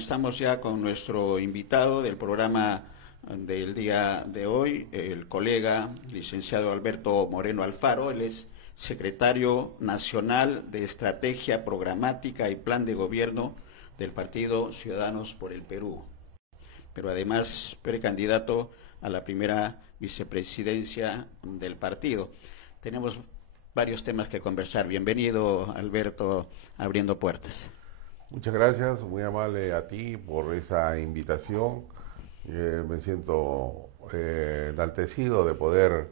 Estamos ya con nuestro invitado del programa del día de hoy, el colega licenciado Alberto Moreno Alfaro. Él es secretario nacional de Estrategia Programática y Plan de Gobierno del Partido Ciudadanos por el Perú, pero además es precandidato a la primera vicepresidencia del partido. Tenemos varios temas que conversar. Bienvenido, Alberto, abriendo puertas. Muchas gracias, muy amable a ti por esa invitación. Me siento enaltecido de poder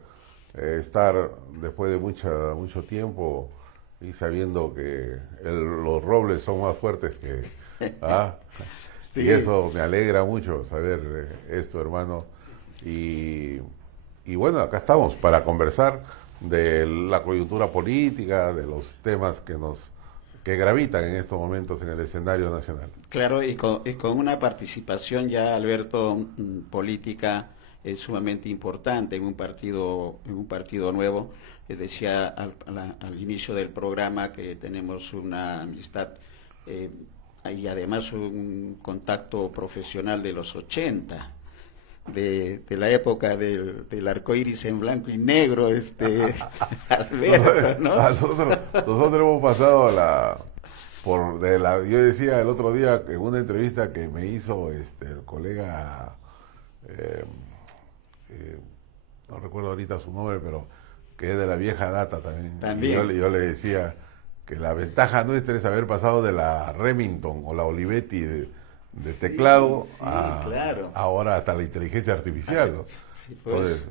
estar después de mucho tiempo y sabiendo que los robles son más fuertes que... ¿ah? Sí. Y eso me alegra mucho saber esto, hermano. Y bueno, acá estamos para conversar de la coyuntura política, de los temas que gravitan en estos momentos en el escenario nacional. Claro, y con una participación ya, Alberto, política sumamente importante en un partido nuevo. Decía al inicio del programa que tenemos una amistad y además un contacto profesional de los 80. De la época del arco iris en blanco y negro, Alberto, ¿no? Nosotros hemos pasado yo decía el otro día en una entrevista que me hizo el colega, no recuerdo ahorita su nombre, pero que es de la vieja data también. También. Yo le decía que la ventaja nuestra es haber pasado de la Remington o la Olivetti de teclado claro. ahora hasta la inteligencia artificial, ¿no? Sí, pues. Entonces,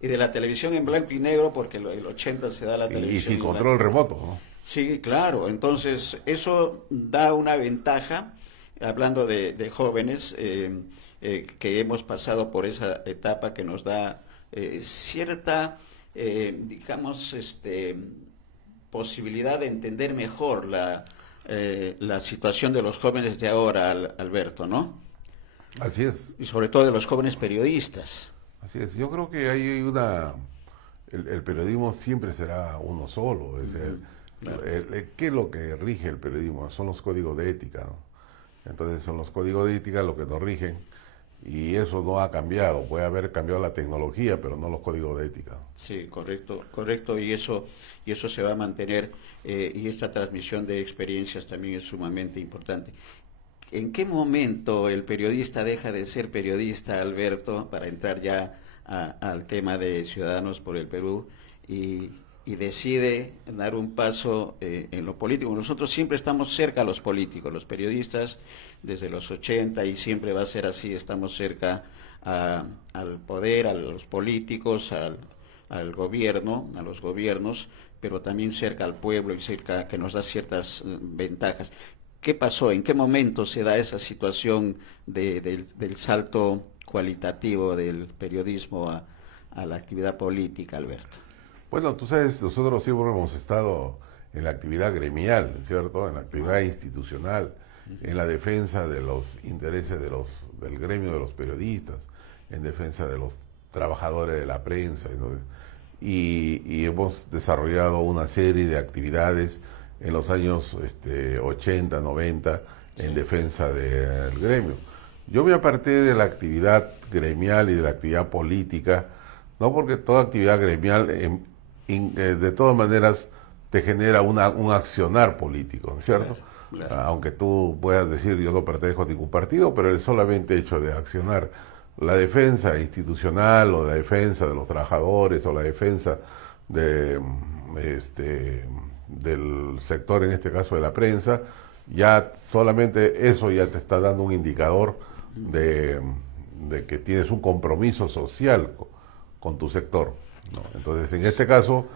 y de la televisión en blanco y negro, porque el 80 se da la televisión. Y sin control remoto, ¿no? Sí, claro. Entonces, eso da una ventaja, hablando de jóvenes, que hemos pasado por esa etapa que nos da cierta, digamos, posibilidad de entender mejor la situación de los jóvenes de ahora, Alberto, ¿no? Así es. Y sobre todo de los jóvenes periodistas. Así es. Yo creo que hay el periodismo siempre será uno solo. Claro. ¿Qué es lo que rige el periodismo? Son los códigos de ética, ¿no? Entonces son los códigos de ética los que nos rigen y eso no ha cambiado. Puede haber cambiado la tecnología, pero no los códigos de ética. Sí, correcto, y eso se va a mantener, y esta transmisión de experiencias también es sumamente importante. ¿En qué momento el periodista deja de ser periodista, Alberto, para entrar ya al tema de Ciudadanos por el Perú y decide dar un paso en lo político? Nosotros siempre estamos cerca a los políticos, los periodistas desde los 80, y siempre va a ser así. Estamos cerca al poder, a los políticos, al gobierno, a los gobiernos, pero también cerca al pueblo y cerca, que nos da ciertas ventajas. ¿Qué pasó? ¿En qué momento se da esa situación del salto cualitativo del periodismo a la actividad política, Alberto? Bueno, tú sabes, nosotros siempre hemos estado en la actividad gremial, ¿cierto? En la actividad institucional, en la defensa de los intereses del gremio de los periodistas, en defensa de los trabajadores de la prensa, ¿no? Y hemos desarrollado una serie de actividades en los años 80, 90, en defensa del gremio. Yo me aparté de la actividad gremial y de la actividad política, no porque toda actividad gremial de todas maneras te genera un accionar político, ¿cierto? Claro. Aunque tú puedas decir yo no pertenezco a ningún partido, pero el solamente hecho de accionar, la defensa institucional o la defensa de los trabajadores o la defensa del sector, en este caso de la prensa, ya solamente eso ya te está dando un indicador de que tienes un compromiso social con tu sector, ¿no? Entonces, en este caso,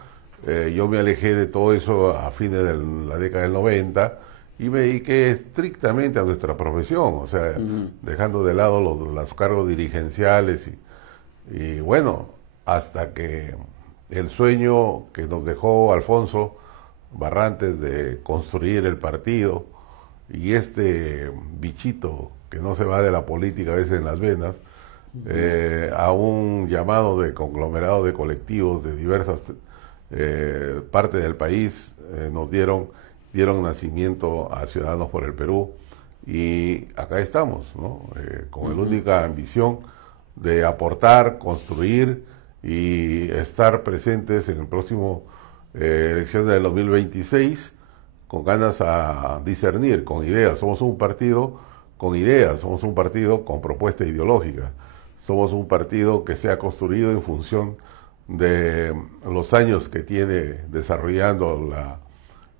yo me alejé de todo eso a fines de la década del 90 y me dediqué estrictamente a nuestra profesión, o sea, dejando de lado los cargos dirigenciales y bueno, hasta que el sueño que nos dejó Alfonso Barrantes de construir el partido y este bichito que no se va de la política a veces en las venas, a un llamado de conglomerado de colectivos de diversas partes del país, nos dieron nacimiento a Ciudadanos por el Perú y acá estamos, ¿no? Con la única ambición de aportar, construir y estar presentes en el próximo elección del 2026 con ganas a discernir, con ideas. Somos un partido con ideas, somos un partido con propuesta ideológica, somos un partido que se ha construido en función de los años que tiene desarrollando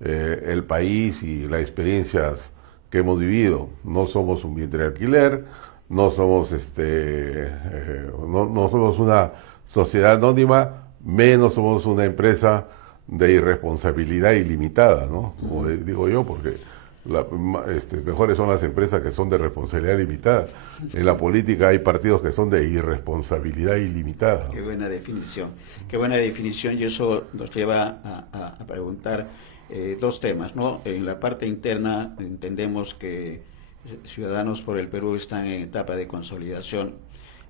el país y las experiencias que hemos vivido. No somos un vientre de alquiler, no somos no somos una sociedad anónima, menos somos una empresa de irresponsabilidad ilimitada, ¿no? Como digo yo, porque mejores son las empresas que son de responsabilidad limitada. En la política hay partidos que son de irresponsabilidad ilimitada. Qué buena definición, y eso nos lleva a preguntar dos temas, ¿no? En la parte interna entendemos que Ciudadanos por el Perú están en etapa de consolidación,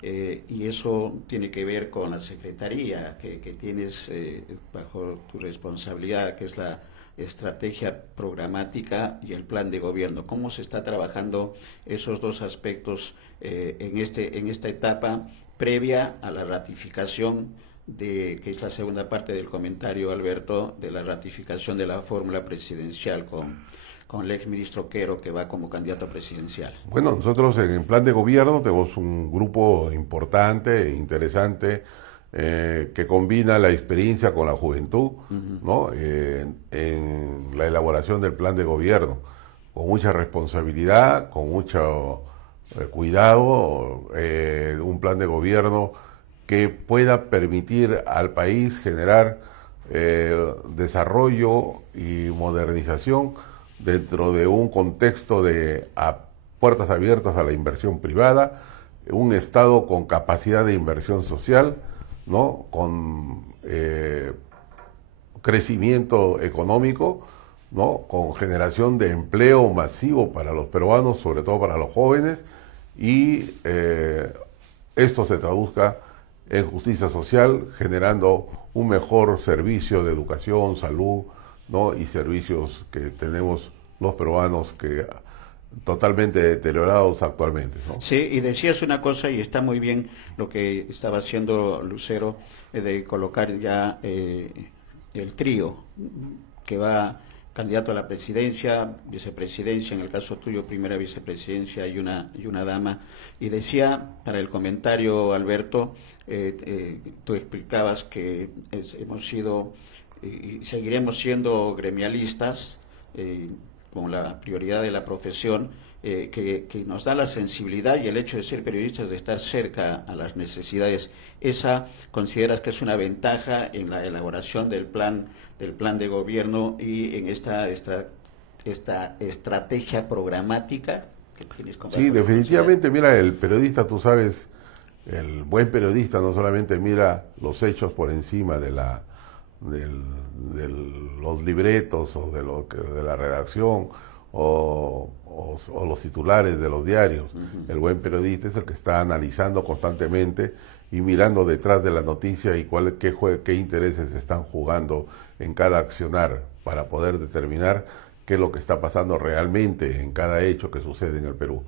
y eso tiene que ver con la secretaría que tienes bajo tu responsabilidad, que es la estrategia programática y el plan de gobierno. ¿Cómo se está trabajando esos dos aspectos en esta etapa previa a la ratificación que es la segunda parte del comentario, Alberto, de la ratificación de la fórmula presidencial con el exministro Quero, que va como candidato presidencial? Bueno, nosotros en el plan de gobierno tenemos un grupo importante, interesante, que combina la experiencia con la juventud, ¿no? En la elaboración del plan de gobierno, con mucha responsabilidad, con mucho cuidado, un plan de gobierno que pueda permitir al país generar desarrollo y modernización dentro de un contexto de puertas abiertas a la inversión privada, un Estado con capacidad de inversión social, ¿no? Con crecimiento económico, ¿no? Con generación de empleo masivo para los peruanos, sobre todo para los jóvenes, y esto se traduzca en justicia social, generando un mejor servicio de educación, salud, ¿no? Y servicios que tenemos los peruanos que totalmente deteriorados actualmente, ¿no? Sí, y decías una cosa, y está muy bien lo que estaba haciendo Lucero, de colocar ya el trío que va candidato a la presidencia, vicepresidencia, en el caso tuyo, primera vicepresidencia y una dama. Y decía, para el comentario, Alberto, tú explicabas que hemos sido y seguiremos siendo gremialistas, con la prioridad de la profesión, que nos da la sensibilidad y el hecho de ser periodistas, de estar cerca a las necesidades. ¿Esa consideras que es una ventaja en la elaboración del plan de gobierno y en esta estrategia programática que tienes? Sí, definitivamente. Mira, el periodista, tú sabes, el buen periodista no solamente mira los hechos por encima de los libretos o de la redacción o los titulares de los diarios. El buen periodista es el que está analizando constantemente y mirando detrás de la noticia y qué intereses están jugando en cada accionar para poder determinar qué es lo que está pasando realmente en cada hecho que sucede en el Perú,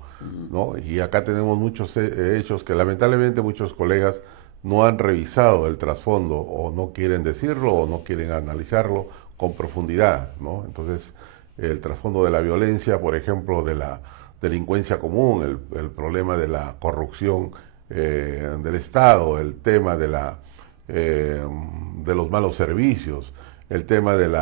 ¿no? Y acá tenemos muchos hechos que lamentablemente muchos colegas no han revisado el trasfondo, o no quieren decirlo, o no quieren analizarlo con profundidad, ¿no? Entonces, el trasfondo de la violencia, por ejemplo, de la delincuencia común, el problema de la corrupción del Estado, el tema de los malos servicios, el tema del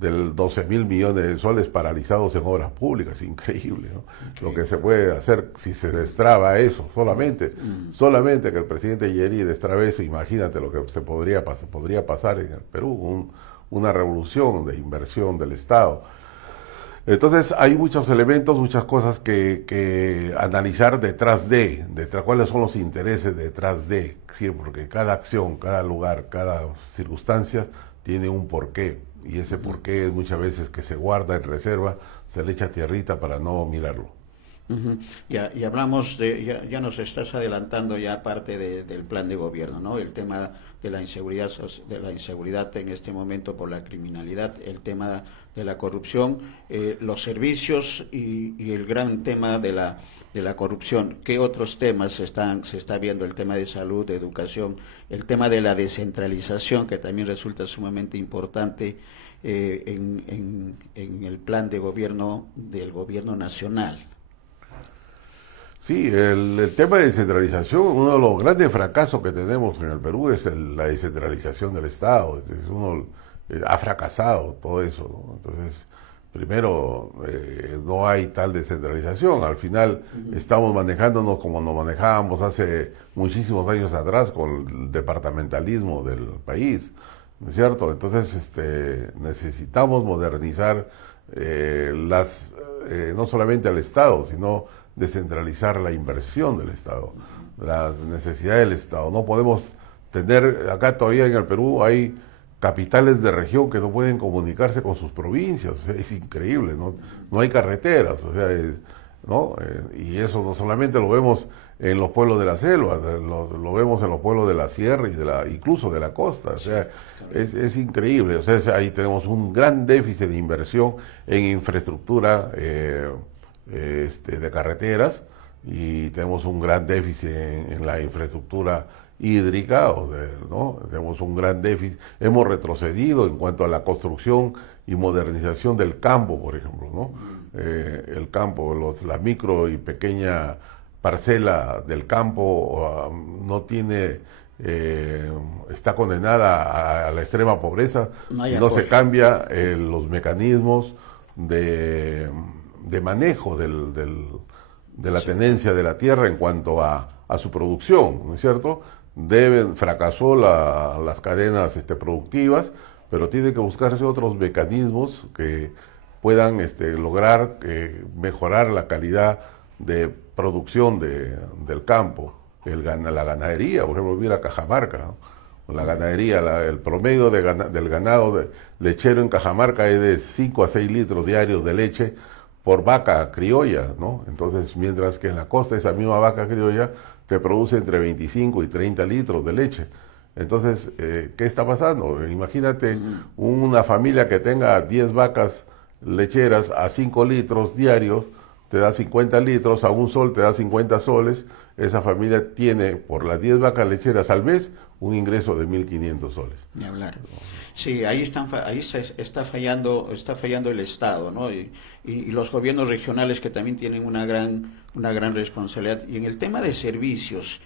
12.000 millones de soles paralizados en obras públicas, increíble, ¿no? Okay. Lo que se puede hacer si se destraba eso, solamente que el presidente Yeri destrabe eso, imagínate lo que podría pasar en el Perú, una revolución de inversión del Estado. Entonces hay muchos elementos, muchas cosas que analizar detrás de cuáles son los intereses detrás de, sí, porque cada acción, cada lugar, cada circunstancia tiene un porqué. Y ese porqué muchas veces que se guarda en reserva, se le echa tierrita para no mirarlo. Ujú. Y hablamos ya nos estás adelantando ya parte del plan de gobierno, ¿no? El tema de la inseguridad, de la inseguridad en este momento por la criminalidad, el tema de la corrupción, los servicios y el gran tema de la corrupción. ¿Qué otros temas se está viendo? El tema de salud, de educación, el tema de la descentralización, que también resulta sumamente importante en el plan de gobierno del gobierno nacional. Sí, el tema de descentralización, uno de los grandes fracasos que tenemos en el Perú es la descentralización del Estado. Uno ha fracasado todo eso, ¿no? Entonces, primero, no hay tal descentralización. Al final, estamos manejándonos como nos manejábamos hace muchísimos años atrás con el departamentalismo del país, ¿no es cierto? Entonces, necesitamos modernizar no solamente al Estado, sino descentralizar la inversión del Estado, las necesidades del Estado. No podemos tener, acá todavía en el Perú hay capitales de región que no pueden comunicarse con sus provincias, o sea, es increíble, no hay carreteras, o sea, ¿no? Y eso no solamente lo vemos en los pueblos de la selva, lo vemos en los pueblos de la sierra y incluso de la costa, o sea, es increíble, o sea, ahí tenemos un gran déficit de inversión en infraestructura de carreteras, y tenemos un gran déficit en la infraestructura hídrica, ¿no? Tenemos un gran déficit, hemos retrocedido en cuanto a la construcción y modernización del campo, por ejemplo, ¿no? El campo, la micro y pequeña parcela del campo no tiene, está condenada a la extrema pobreza si no se cambia los mecanismos de manejo de la tenencia de la tierra en cuanto a su producción, ¿no es cierto? Fracasó las cadenas productivas, pero tiene que buscarse otros mecanismos que puedan lograr mejorar la calidad de producción del campo. La ganadería, por ejemplo, mira Cajamarca, ¿no? La ganadería, el promedio del ganado lechero en Cajamarca es de 5 a 6 litros diarios de leche por vaca criolla, ¿no? Entonces, mientras que en la costa esa misma vaca criolla te produce entre 25 y 30 litros de leche. Entonces, ¿qué está pasando? Imagínate una familia que tenga 10 vacas lecheras a 5 litros diarios, te da 50 litros, a un sol te da 50 soles, esa familia tiene por las 10 vacas lecheras al mes un ingreso de 1.500 soles. Ni hablar. Sí, ahí está fallando el Estado, ¿no? Y los gobiernos regionales que también tienen una gran responsabilidad. Y en el tema de servicios,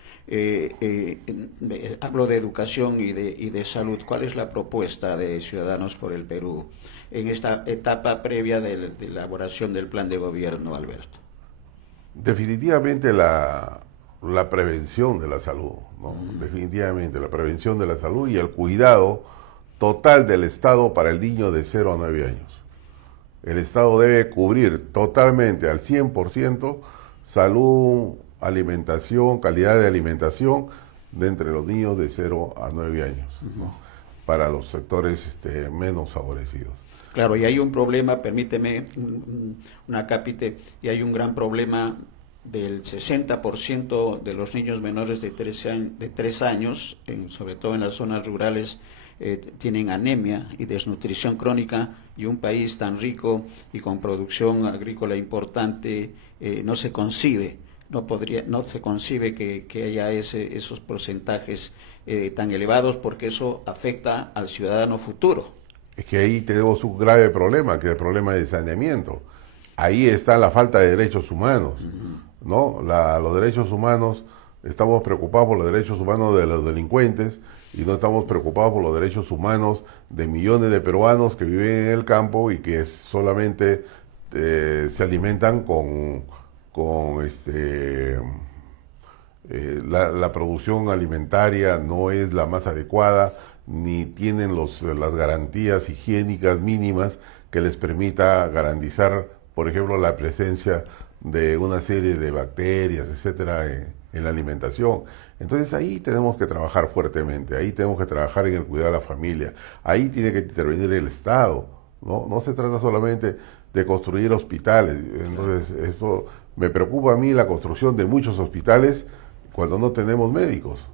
hablo de educación y de salud. ¿Cuál es la propuesta de Ciudadanos por el Perú en esta etapa previa de elaboración del plan de gobierno, Alberto? Definitivamente la prevención de la salud, ¿no? Definitivamente la prevención de la salud y el cuidado total del Estado para el niño de 0 a 9 años. El Estado debe cubrir totalmente al 100% salud, alimentación, calidad de alimentación de entre los niños de 0 a 9 años, ¿no? Para los sectores menos favorecidos. Claro, y hay un problema, permíteme una cápite, y hay un gran problema del 60% de los niños menores de 3 años, sobre todo en las zonas rurales, tienen anemia y desnutrición crónica, y un país tan rico y con producción agrícola importante no se concibe que haya esos porcentajes tan elevados, porque eso afecta al ciudadano futuro. Es que ahí tenemos un grave problema, que es el problema de saneamiento. Ahí está la falta de derechos humanos, ¿no? Los derechos humanos, estamos preocupados por los derechos humanos de los delincuentes y no estamos preocupados por los derechos humanos de millones de peruanos que viven en el campo y que solamente se alimentan con la producción alimentaria no es la más adecuada, ni tienen las garantías higiénicas mínimas que les permita garantizar, por ejemplo, la presencia de una serie de bacterias, etcétera, en la alimentación. Entonces ahí tenemos que trabajar fuertemente, ahí tenemos que trabajar en el cuidado de la familia, ahí tiene que intervenir el Estado, ¿no? No se trata solamente de construir hospitales, entonces eso me preocupa a mí la construcción de muchos hospitales cuando no tenemos médicos,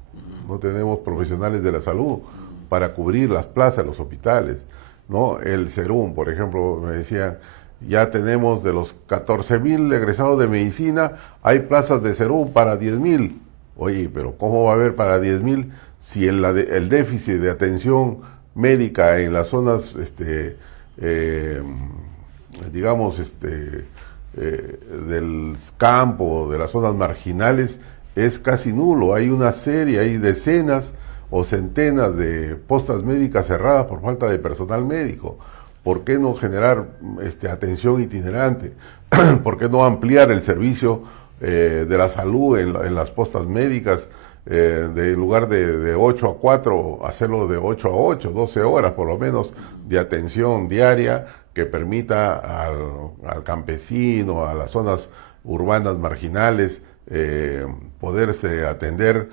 no tenemos profesionales de la salud para cubrir las plazas de los hospitales, ¿no? El Serum, por ejemplo, me decían, ya tenemos de los 14.000 egresados de medicina, hay plazas de Serum para 10.000. Oye, pero ¿cómo va a haber para 10.000 si el déficit de atención médica en las zonas, digamos, del campo, de las zonas marginales, es casi nulo? Hay una serie, hay decenas o centenas de postas médicas cerradas por falta de personal médico. ¿Por qué no generar atención itinerante? ¿Por qué no ampliar el servicio de la salud en las postas médicas? En lugar de 8 a 4, hacerlo de 8 a 8, 12 horas por lo menos de atención diaria que permita al campesino, a las zonas urbanas marginales, poderse atender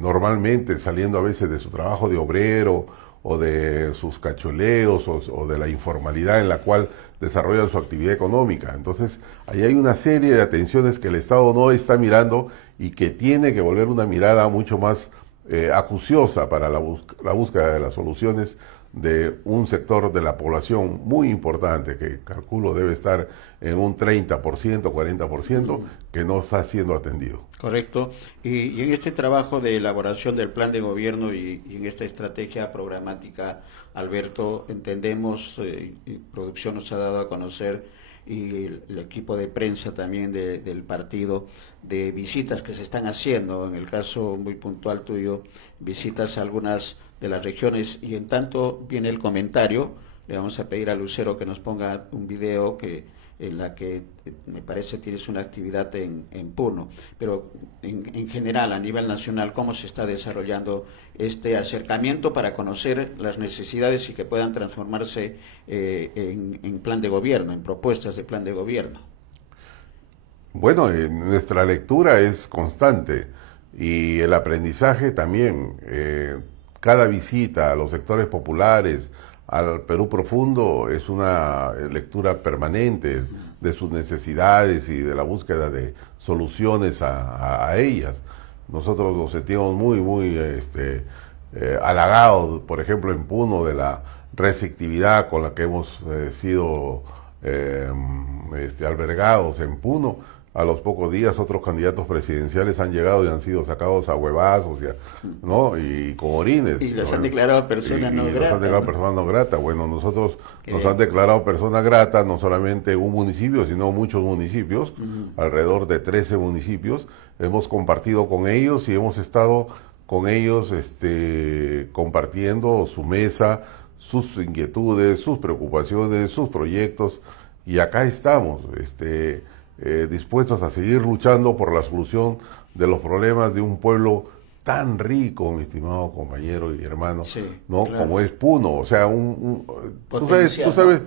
normalmente, saliendo a veces de su trabajo de obrero o de sus cacholeos o de la informalidad en la cual desarrollan su actividad económica. Entonces, ahí hay una serie de atenciones que el Estado no está mirando y que tiene que volver una mirada mucho más acuciosa para la búsqueda de las soluciones de un sector de la población muy importante, que calculo debe estar en un 30%, 40%, que no está siendo atendido. Correcto. Y en este trabajo de elaboración del plan de gobierno y en esta estrategia programática, Alberto, entendemos, y producción nos ha dado a conocer, y el equipo de prensa también del partido, de visitas que se están haciendo, en el caso muy puntual tuyo, visitas a algunas de las regiones, y en tanto viene el comentario, le vamos a pedir a Lucero que nos ponga un video en la que me parece tienes una actividad en Puno, pero en general, a nivel nacional, ¿cómo se está desarrollando este acercamiento para conocer las necesidades y que puedan transformarse en plan de gobierno, en propuestas de plan de gobierno? Bueno, nuestra lectura es constante y el aprendizaje también. Cada visita a los sectores populares, al Perú profundo, es una lectura permanente de sus necesidades y de la búsqueda de soluciones a ellas. Nosotros nos sentimos muy halagados, por ejemplo, en Puno, de la receptividad con la que hemos sido albergados en Puno. A los pocos días otros candidatos presidenciales han llegado y han sido sacados a huevazos, ¿no? Y con orines. Y los han declarado persona no grata. Los han declarado persona no grata. Bueno, nosotros nos han declarado persona grata, no solamente un municipio, sino muchos municipios, alrededor de 13 municipios. Hemos compartido con ellos y hemos estado con ellos compartiendo su mesa, sus inquietudes, sus preocupaciones, sus proyectos. Y acá estamos, dispuestos a seguir luchando por la solución de los problemas de un pueblo tan rico, mi estimado compañero y hermano, sí, ¿no? Claro. Como es Puno, o sea, tú sabes,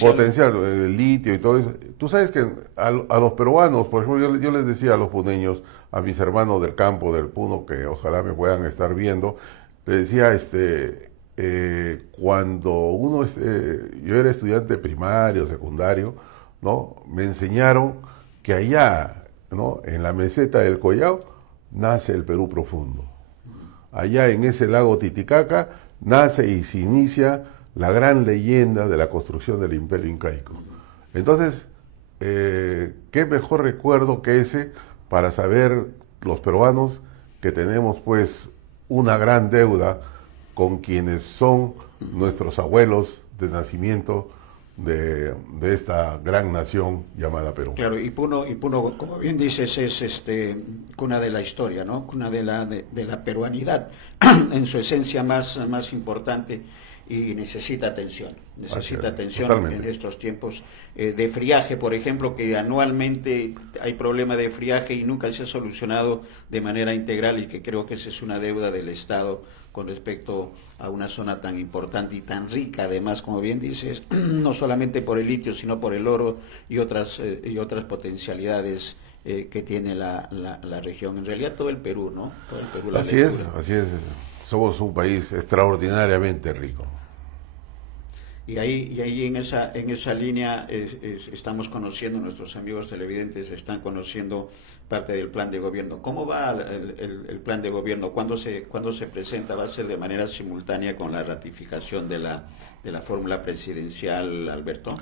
potencial, el litio y todo eso. Tú sabes que a los peruanos, por ejemplo, yo les decía a los puneños, a mis hermanos del campo del Puno, que ojalá me puedan estar viendo, les decía, cuando yo era estudiante primario, secundario, ¿no? Me enseñaron que allá, ¿no? En la meseta del Collao nace el Perú profundo. Allá en ese lago Titicaca nace y se inicia la gran leyenda de la construcción del Imperio Incaico. Entonces, qué mejor recuerdo que ese para saber los peruanos que tenemos pues una gran deuda con quienes son nuestros abuelos de nacimiento de esta gran nación llamada Perú. Claro, y Puno, como bien dices, es cuna de la historia, ¿no? Cuna de la peruanidad en su esencia más importante, y necesita atención en estos tiempos de friaje, por ejemplo, que anualmente hay problema de friaje y nunca se ha solucionado de manera integral, y que creo que esa es una deuda del Estado con respecto a una zona tan importante y tan rica, además, como bien dices, no solamente por el litio, sino por el oro y otras potencialidades que tiene la región. En realidad todo el Perú, ¿no? Todo el Perú, así es. Somos un país extraordinariamente rico. Y ahí en esa línea estamos conociendo, nuestros amigos televidentes están conociendo parte del plan de gobierno. ¿Cómo va el plan de gobierno? ¿Cuándo se presenta? ¿Va a ser de manera simultánea con la ratificación de la fórmula presidencial, Alberto?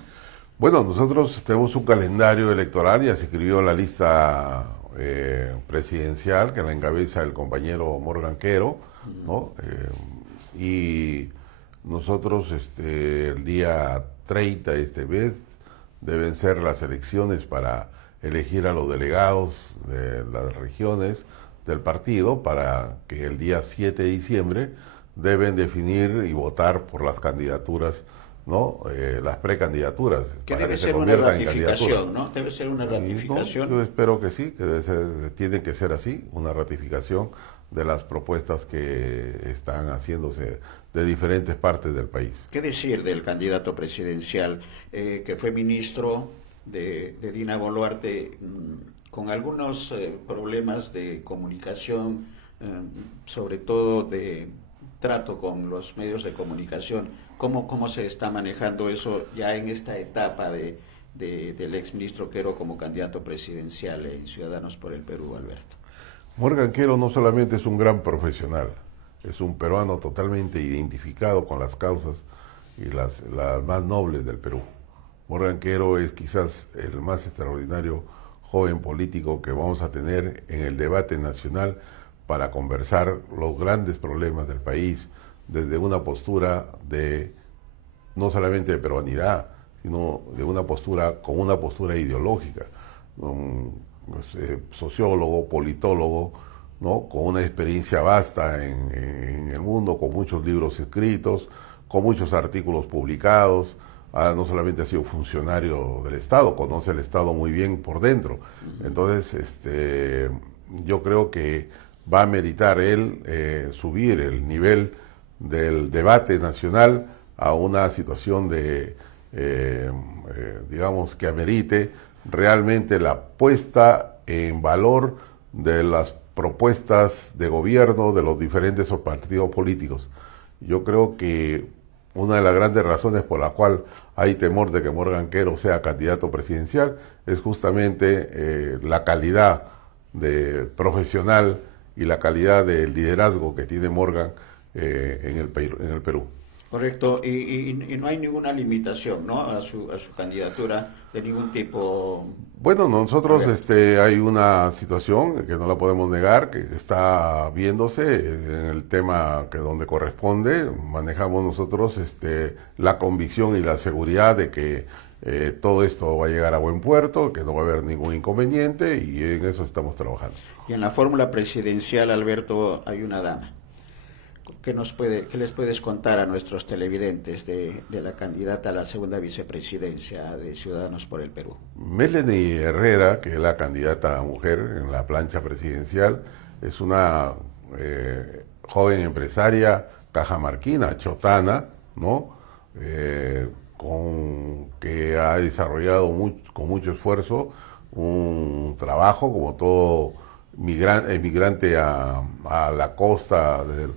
Bueno, nosotros tenemos un calendario electoral, ya se escribió la lista presidencial que la encabeza el compañero Morgan Quero, ¿no? Y nosotros el día 30 de este mes deben ser las elecciones para elegir a los delegados de las regiones del partido, para que el día 7 de diciembre deben definir y votar por las candidaturas, ¿no? Las precandidaturas. Que debe ser una ratificación, ¿no? Debe ser una ratificación. No, yo espero que sí, que tiene que ser así, una ratificación de las propuestas que están haciéndose de diferentes partes del país. ¿Qué decir del candidato presidencial que fue ministro de Dina Boluarte, con algunos problemas de comunicación, sobre todo de trato con los medios de comunicación? ¿Cómo se está manejando eso ya en esta etapa del exministro Quero como candidato presidencial en Ciudadanos por el Perú, Alberto? Morgan Quero no solamente es un gran profesional, es un peruano totalmente identificado con las causas y las más nobles del Perú. Morgan Quero es quizás el más extraordinario joven político que vamos a tener en el debate nacional para conversar los grandes problemas del país desde una postura de, no solamente de peruanidad, sino de una postura, con una postura ideológica. Sociólogo, politólogo, ¿no? Con una experiencia vasta en el mundo, con muchos libros escritos, con muchos artículos publicados. No solamente ha sido funcionario del Estado, conoce el Estado muy bien por dentro. Entonces, yo creo que va a meritar él subir el nivel del debate nacional a una situación digamos, que amerite realmente la puesta en valor de las propuestas de gobierno de los diferentes partidos políticos. Yo creo que una de las grandes razones por la cual hay temor de que Morgan Quero sea candidato presidencial es justamente la calidad de profesional y la calidad del liderazgo que tiene Morgan en el Perú. Correcto, y no hay ninguna limitación, ¿no?, a su candidatura de ningún tipo. Bueno, nosotros hay una situación que no la podemos negar, que está viéndose en el tema que donde corresponde. Manejamos nosotros la convicción y la seguridad de que todo esto va a llegar a buen puerto, que no va a haber ningún inconveniente, y en eso estamos trabajando. Y en la fórmula presidencial, Alberto, hay una dama. ¿Qué les puedes contar a nuestros televidentes de la candidata a la segunda vicepresidencia de Ciudadanos por el Perú? Melanie Herrera, que es la candidata mujer en la plancha presidencial, es una joven empresaria cajamarquina, chotana, ¿no? Que ha desarrollado con mucho esfuerzo un trabajo como todo emigrante a la costa de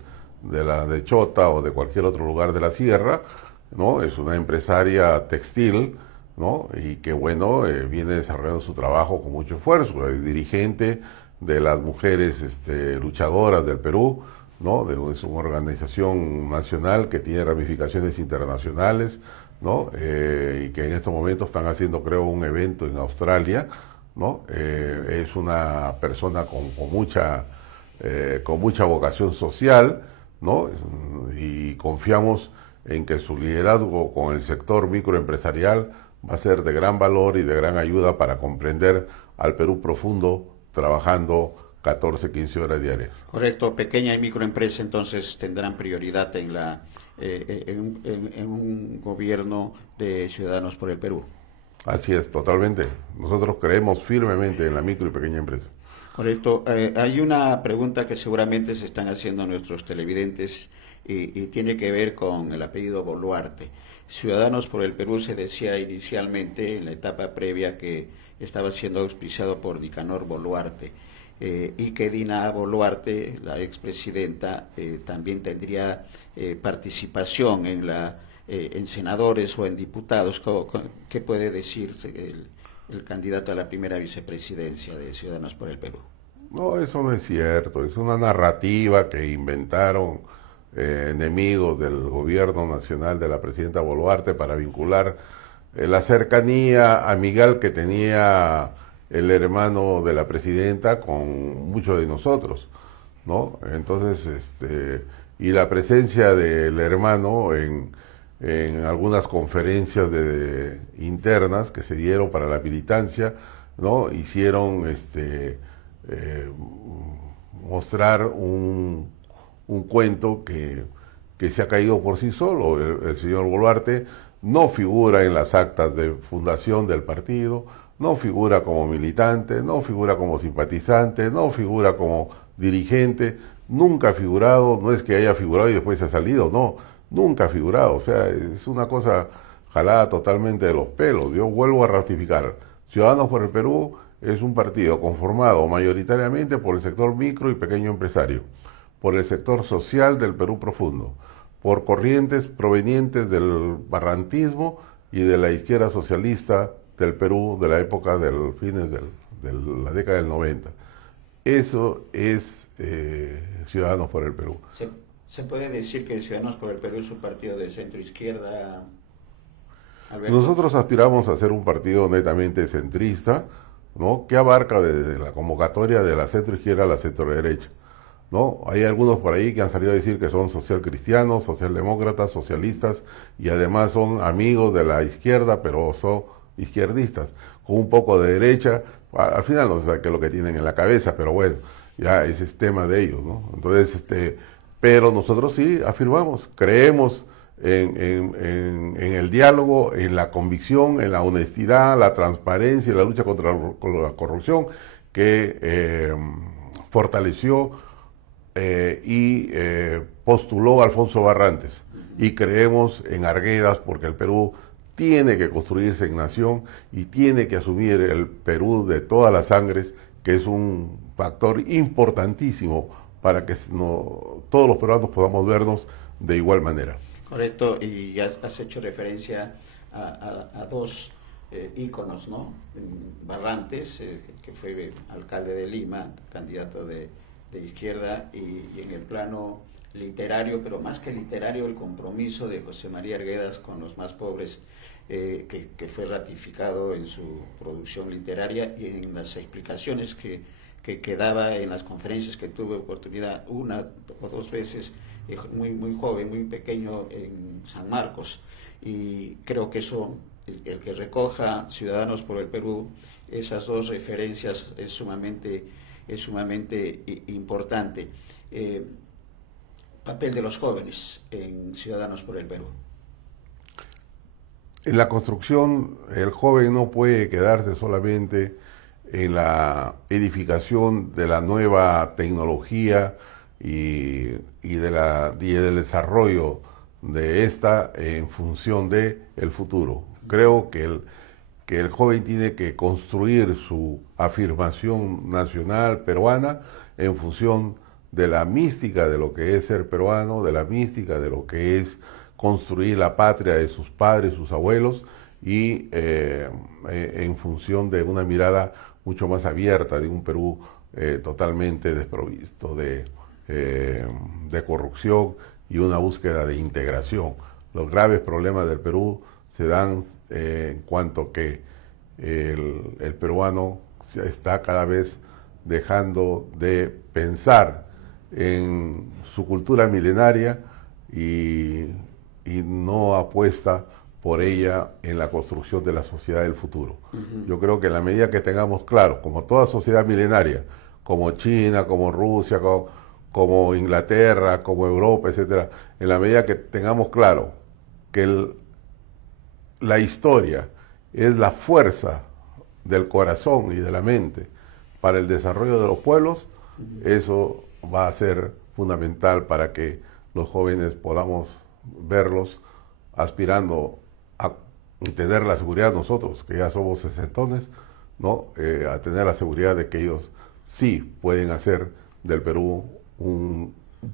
Chota o de cualquier otro lugar de la sierra, ¿no? Es una empresaria textil, ¿no? Y que bueno, viene desarrollando su trabajo con mucho esfuerzo. Es dirigente de las mujeres luchadoras del Perú, ¿no? Es una organización nacional que tiene ramificaciones internacionales, ¿no? Y que en estos momentos están haciendo, creo, un evento en Australia, ¿no? Es una persona con mucha vocación social, ¿no? Y confiamos en que su liderazgo con el sector microempresarial va a ser de gran valor y de gran ayuda para comprender al Perú profundo, trabajando 14, 15 horas diarias. Correcto, pequeña y microempresa entonces tendrán prioridad en un gobierno de Ciudadanos por el Perú. Así es, totalmente. Nosotros creemos firmemente en la micro y pequeña empresa. Correcto. Hay una pregunta que seguramente se están haciendo nuestros televidentes y tiene que ver con el apellido Boluarte. Ciudadanos por el Perú se decía inicialmente en la etapa previa que estaba siendo auspiciado por Nicanor Boluarte y que Dina Boluarte, la expresidenta, también tendría participación en en senadores o en diputados. ¿Qué puede decir el candidato a la primera vicepresidencia de Ciudadanos por el Perú? No, eso no es cierto, es una narrativa que inventaron enemigos del gobierno nacional de la presidenta Boluarte para vincular la cercanía amigal que tenía el hermano de la presidenta con muchos de nosotros, ¿no? Entonces, y la presencia del hermano en algunas conferencias internas que se dieron para la militancia, ¿no? Hicieron mostrar un cuento que se ha caído por sí solo. El señor Boluarte no figura en las actas de fundación del partido, no figura como militante, no figura como simpatizante, no figura como dirigente, nunca ha figurado, no es que haya figurado y después se ha salido, no, nunca ha figurado, o sea, es una cosa jalada totalmente de los pelos. Yo vuelvo a ratificar, Ciudadanos por el Perú es un partido conformado mayoritariamente por el sector micro y pequeño empresario, por el sector social del Perú profundo, por corrientes provenientes del barrantismo y de la izquierda socialista del Perú de la época del fines de la década del 90. Eso es Ciudadanos por el Perú. ¿Se puede decir que Ciudadanos por el Perú es un partido de centro izquierda, Alberto? Nosotros aspiramos a ser un partido netamente centrista, ¿no? Que abarca desde la convocatoria de la centro izquierda a la centro derecha, ¿no? Hay algunos por ahí que han salido a decir que son social cristianos, socialdemócratas, socialistas y además son amigos de la izquierda, pero son izquierdistas, con un poco de derecha. Al final no sé qué es lo que tienen en la cabeza, pero bueno, ya ese es tema de ellos, ¿no? Entonces, pero nosotros sí afirmamos, creemos en el diálogo, en la convicción, en la honestidad, la transparencia y la lucha contra la corrupción que fortaleció y postuló Alfonso Barrantes. Y creemos en Arguedas porque el Perú tiene que construirse en nación y tiene que asumir el Perú de todas las sangres, que es un factor importantísimo para que todos los peruanos podamos vernos de igual manera. Correcto, y ya has hecho referencia a dos íconos, ¿no? Barrantes, que fue alcalde de Lima, candidato de izquierda, y en el plano literario, pero más que literario, el compromiso de José María Arguedas con los más pobres, que fue ratificado en su producción literaria y en las explicaciones que daba en las conferencias que tuve oportunidad una o dos veces, muy joven, muy pequeño, en San Marcos. Y creo que eso, el que recoja Ciudadanos por el Perú, esas dos referencias es sumamente importante. Papel de los jóvenes en Ciudadanos por el Perú. En la construcción, el joven no puede quedarse solamente en la edificación de la nueva tecnología y del desarrollo de esta en función de el futuro. Creo que el joven tiene que construir su afirmación nacional peruana en función de la mística de lo que es ser peruano, de la mística de lo que es construir la patria de sus padres, sus abuelos, y en función de una mirada mucho más abierta de un Perú totalmente desprovisto de corrupción y una búsqueda de integración. Los graves problemas del Perú se dan en cuanto que el peruano está cada vez dejando de pensar en su cultura milenaria y no apuesta por ella en la construcción de la sociedad del futuro. Yo creo que en la medida que tengamos claro, como toda sociedad milenaria, como China, como Rusia, como Inglaterra, como Europa, etcétera, en la medida que tengamos claro que la historia es la fuerza del corazón y de la mente para el desarrollo de los pueblos, eso va a ser fundamental para que los jóvenes podamos verlos aspirando a tener la seguridad nosotros, que ya somos sesentones, ¿no? A tener la seguridad de que ellos sí pueden hacer del Perú un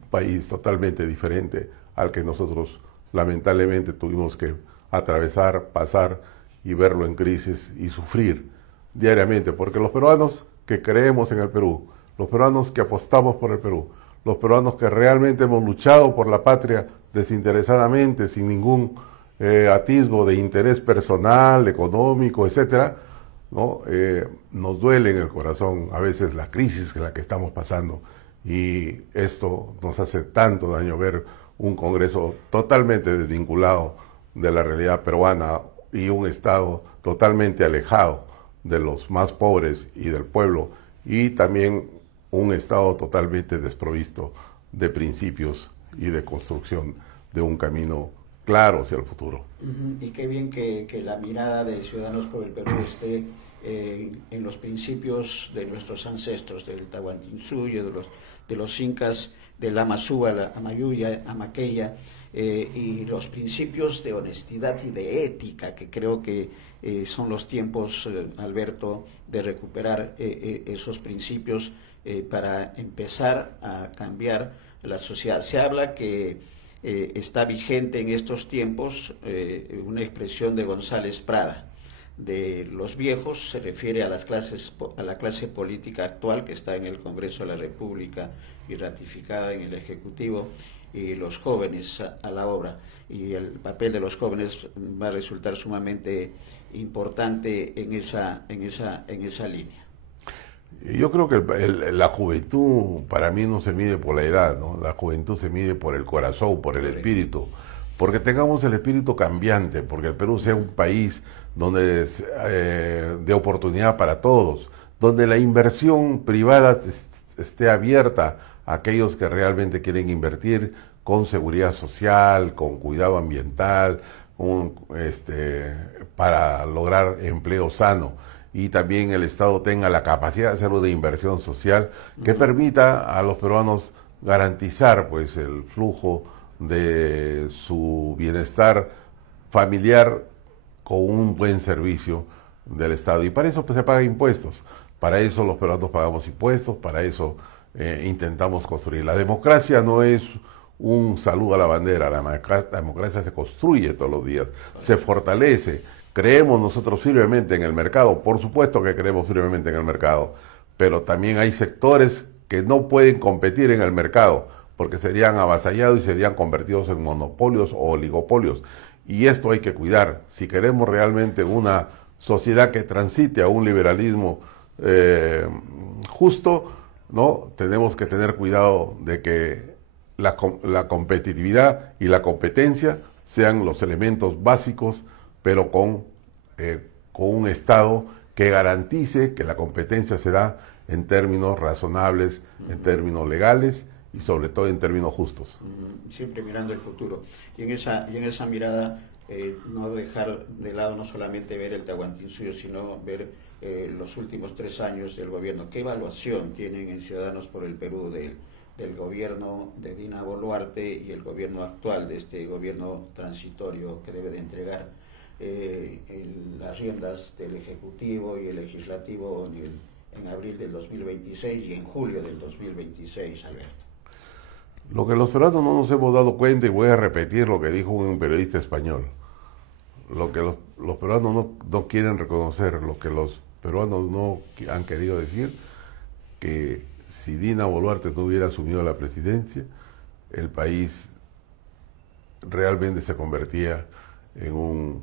país totalmente diferente al que nosotros lamentablemente tuvimos que atravesar, pasar y verlo en crisis y sufrir diariamente, porque los peruanos que creemos en el Perú, los peruanos que apostamos por el Perú, los peruanos que realmente hemos luchado por la patria desinteresadamente, sin ningún atisbo de interés personal, económico, etcétera, ¿no? Nos duele en el corazón a veces la crisis en la que estamos pasando, y esto nos hace tanto daño ver un Congreso totalmente desvinculado de la realidad peruana y un Estado totalmente alejado de los más pobres y del pueblo, y también un Estado totalmente desprovisto de principios y de construcción de un camino claro hacia el futuro. Y qué bien que la mirada de Ciudadanos por el Perú esté en los principios de nuestros ancestros, del Tahuantinsuyo, de los incas, del Amazúa, la Amayuya, Amaqueya, y los principios de honestidad y de ética, que creo que son los tiempos, Alberto, de recuperar esos principios para empezar a cambiar la sociedad. Se habla que está vigente en estos tiempos una expresión de González Prada, de los viejos, se refiere a la clase política actual que está en el Congreso de la República y ratificada en el Ejecutivo, y los jóvenes a la obra, y el papel de los jóvenes va a resultar sumamente importante en esa línea. Yo creo que la juventud para mí no se mide por la edad, ¿no? La juventud se mide por el corazón, por el espíritu, porque tengamos el espíritu cambiante, porque el Perú sea un país donde de oportunidad para todos, donde la inversión privada esté abierta a aquellos que realmente quieren invertir con seguridad social, con cuidado ambiental, para lograr empleo sano. Y también el Estado tenga la capacidad de hacerlo de inversión social que permita a los peruanos garantizar pues el flujo de su bienestar familiar con un buen servicio del Estado. Y para eso pues se pagan impuestos, para eso los peruanos pagamos impuestos, para eso intentamos construir. La democracia no es un saludo a la bandera, la democracia se construye todos los días, se fortalece. Creemos nosotros firmemente en el mercado, por supuesto que creemos firmemente en el mercado, pero también hay sectores que no pueden competir en el mercado porque serían avasallados y serían convertidos en monopolios o oligopolios. Y esto hay que cuidar. Si queremos realmente una sociedad que transite a un liberalismo justo, ¿no? Tenemos que tener cuidado de que la competitividad y la competencia sean los elementos básicos, pero con un Estado que garantice que la competencia se da en términos razonables, en términos legales y sobre todo en términos justos. Siempre mirando el futuro. Y en esa mirada, no dejar de lado no solamente ver el Tahuantinsuyo, sino ver los últimos 3 años del gobierno. ¿Qué evaluación tienen en Ciudadanos por el Perú del gobierno de Dina Boluarte y el gobierno actual, de este gobierno transitorio que debe de entregar las riendas del Ejecutivo y el Legislativo en abril del 2026 y en julio del 2026, Alberto? Lo que los peruanos no nos hemos dado cuenta, y voy a repetir lo que dijo un periodista español, lo que los peruanos no quieren reconocer, lo que los peruanos no han querido decir, que si Dina Boluarte no hubiera asumido la presidencia, el país realmente se convertía en un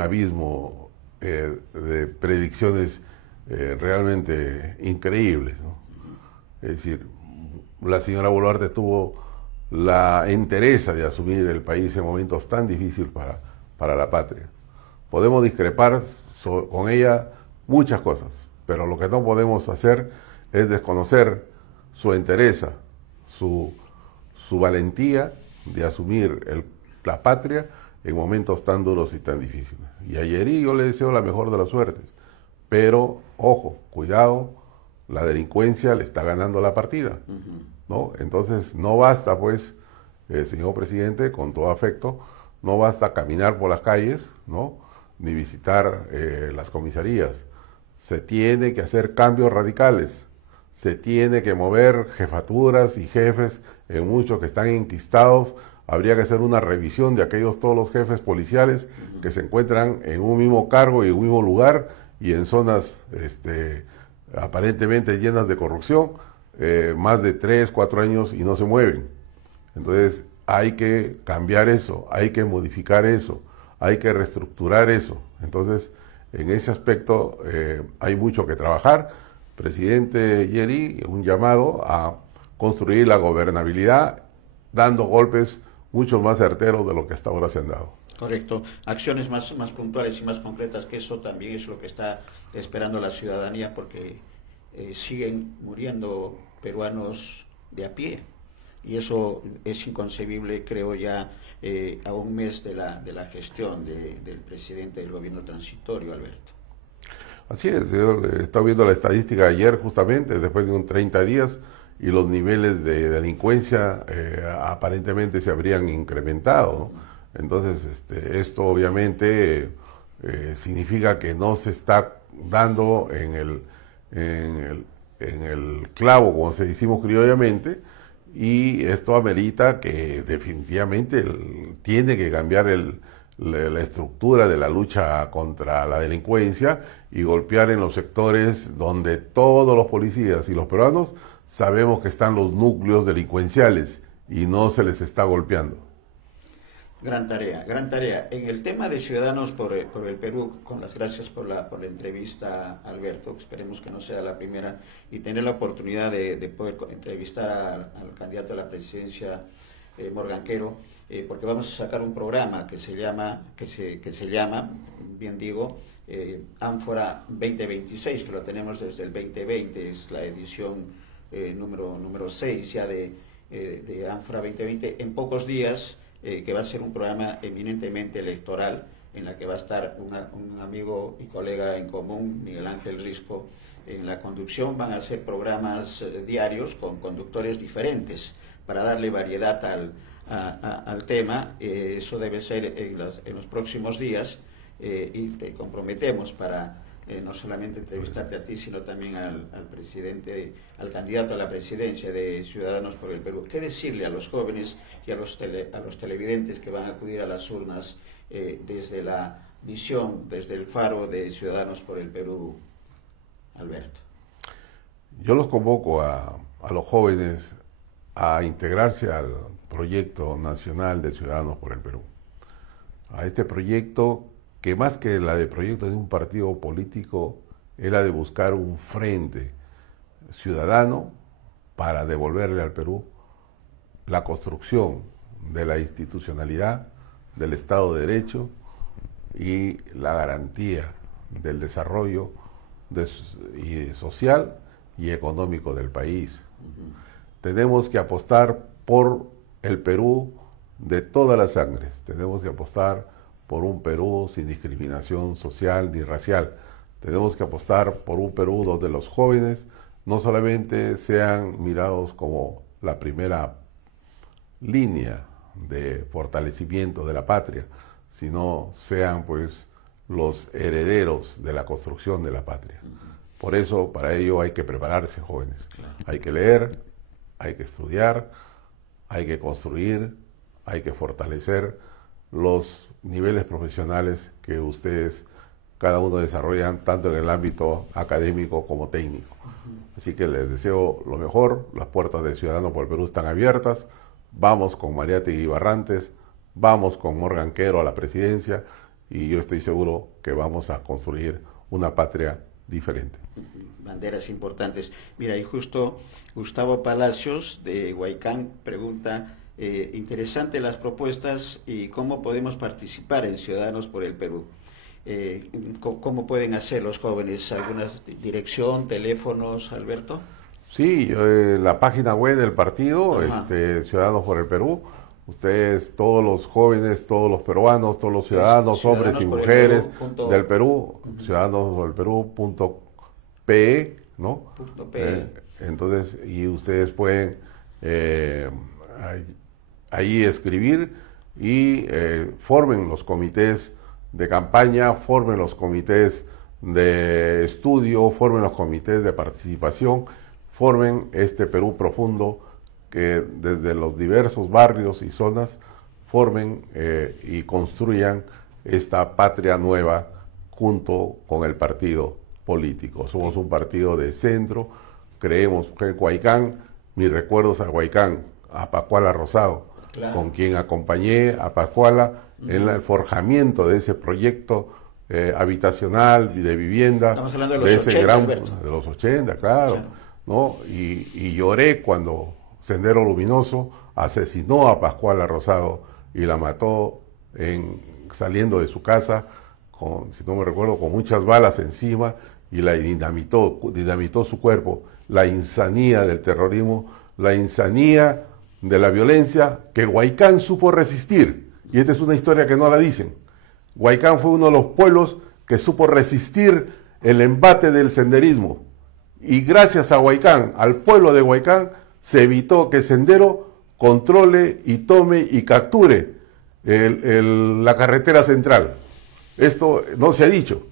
abismo de predicciones realmente increíbles, ¿no? Es decir, la señora Boluarte tuvo la entereza de asumir el país en momentos tan difíciles para la patria. Podemos discrepar con ella muchas cosas, pero lo que no podemos hacer es desconocer su entereza, su valentía de asumir la patria en momentos tan duros y tan difíciles. Y a Yeri yo le deseo la mejor de las suertes, pero ojo, cuidado, la delincuencia le está ganando la partida, ¿no? Entonces no basta pues, señor presidente, con todo afecto, no basta caminar por las calles, ¿no? Ni visitar las comisarías. Se tiene que hacer cambios radicales, se tiene que mover jefaturas y jefes en muchos que están enquistados. Habría que hacer una revisión de todos los jefes policiales que se encuentran en un mismo cargo y en un mismo lugar y en zonas aparentemente llenas de corrupción, más de 3, 4 años y no se mueven. Entonces hay que cambiar eso, hay que modificar eso, hay que reestructurar eso. Entonces, en ese aspecto hay mucho que trabajar. Presidente Yeri, un llamado a construir la gobernabilidad, dando golpes mucho más certeros de lo que hasta ahora se han dado. Correcto. Acciones más puntuales y más concretas, que eso también es lo que está esperando la ciudadanía, porque siguen muriendo peruanos de a pie. Y eso es inconcebible, creo, ya a un mes de la gestión del presidente del gobierno transitorio, Alberto. Así es, yo estaba viendo la estadística ayer justamente, después de un 30 días, y los niveles de delincuencia aparentemente se habrían incrementado, ¿no? Entonces, esto obviamente significa que no se está dando en el clavo, como se decimos criollamente, y esto amerita que definitivamente tiene que cambiar la estructura de la lucha contra la delincuencia y golpear en los sectores donde todos los policías y los peruanos sabemos que están los núcleos delincuenciales y no se les está golpeando. Gran tarea, gran tarea. En el tema de Ciudadanos por el Perú, con las gracias por la entrevista, Alberto, esperemos que no sea la primera, y tener la oportunidad de poder entrevistar al candidato a la presidencia, Morgan Quero, porque vamos a sacar un programa que se llama, bien digo, Ánfora 2026, que lo tenemos desde el 2020, es la edición número 6 ya de Ánfora 2020, en pocos días, que va a ser un programa eminentemente electoral, en la que va a estar un amigo y colega en común, Miguel Ángel Risco, en la conducción. Van a ser programas diarios con conductores diferentes para darle variedad al tema. Eso debe ser en los próximos días, y te comprometemos para no solamente entrevistarte a ti, sino también al presidente, al candidato a la presidencia de Ciudadanos por el Perú. ¿Qué decirle a los jóvenes y a los televidentes que van a acudir a las urnas desde la visión, desde el faro de Ciudadanos por el Perú, Alberto? Yo los convoco a los jóvenes a integrarse al proyecto nacional de Ciudadanos por el Perú. A este proyecto que, más que la de proyecto de un partido político, era de buscar un frente ciudadano para devolverle al Perú la construcción de la institucionalidad, del Estado de Derecho y la garantía del desarrollo social y económico del país. Tenemos que apostar por el Perú de todas las sangres, tenemos que apostar por un Perú sin discriminación social ni racial. Tenemos que apostar por un Perú donde los jóvenes no solamente sean mirados como la primera línea de fortalecimiento de la patria, sino sean pues los herederos de la construcción de la patria. Por eso, para ello hay que prepararse, jóvenes. Claro. Hay que leer, hay que estudiar, hay que construir, hay que fortalecer los niveles profesionales que ustedes, cada uno, desarrollan tanto en el ámbito académico como técnico. Así que les deseo lo mejor. Las puertas de Ciudadanos por el Perú están abiertas. Vamos con Mariátegui y Barrantes, vamos con Morgan Quero a la presidencia, y yo estoy seguro que vamos a construir una patria diferente. Banderas importantes. Mira, y justo Gustavo Palacios de Huaycán pregunta: interesante las propuestas, y cómo podemos participar en Ciudadanos por el Perú. ¿Cómo pueden hacer los jóvenes? ¿Alguna dirección, teléfonos, Alberto? Sí, la página web del partido, Ciudadanos por el Perú. Ustedes, todos los jóvenes, todos los peruanos, todos los ciudadanos, hombres y mujeres del Perú, ciudadanosdelperú.pe, ¿no? Entonces, y ustedes pueden ahí escribir y formen los comités de campaña, formen los comités de estudio, formen los comités de participación, formen este Perú profundo, que desde los diversos barrios y zonas formen y construyan esta patria nueva junto con el partido político. Somos un partido de centro, creemos que en Huaycán, mis recuerdos a Huaycán, a Pascuala Rosado, claro, con quien acompañé a Pascuala en el forjamiento de ese proyecto habitacional y de vivienda. Estamos hablando de los 80, Alberto. De los 80, claro. ¿No? Y lloré cuando Sendero Luminoso asesinó a Pascuala Rosado y la mató saliendo de su casa, si no me recuerdo, con muchas balas encima, y la dinamitó su cuerpo. La insanía del terrorismo, la insanía de la violencia que Huaycán supo resistir. Y esta es una historia que no la dicen. Huaycán fue uno de los pueblos que supo resistir el embate del senderismo. Y gracias a Huaycán, al pueblo de Huaycán, se evitó que Sendero controle y tome y capture la carretera central. Esto no se ha dicho,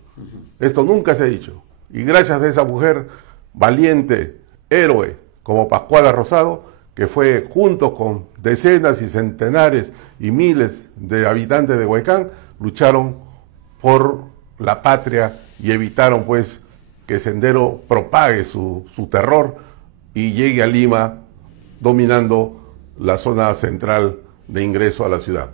esto nunca se ha dicho. Y gracias a esa mujer valiente, héroe, como Pascuala Rosado, que fue junto con decenas y centenares y miles de habitantes de Huaycán, lucharon por la patria y evitaron pues que Sendero propague su terror y llegue a Lima dominando la zona central de ingreso a la ciudad.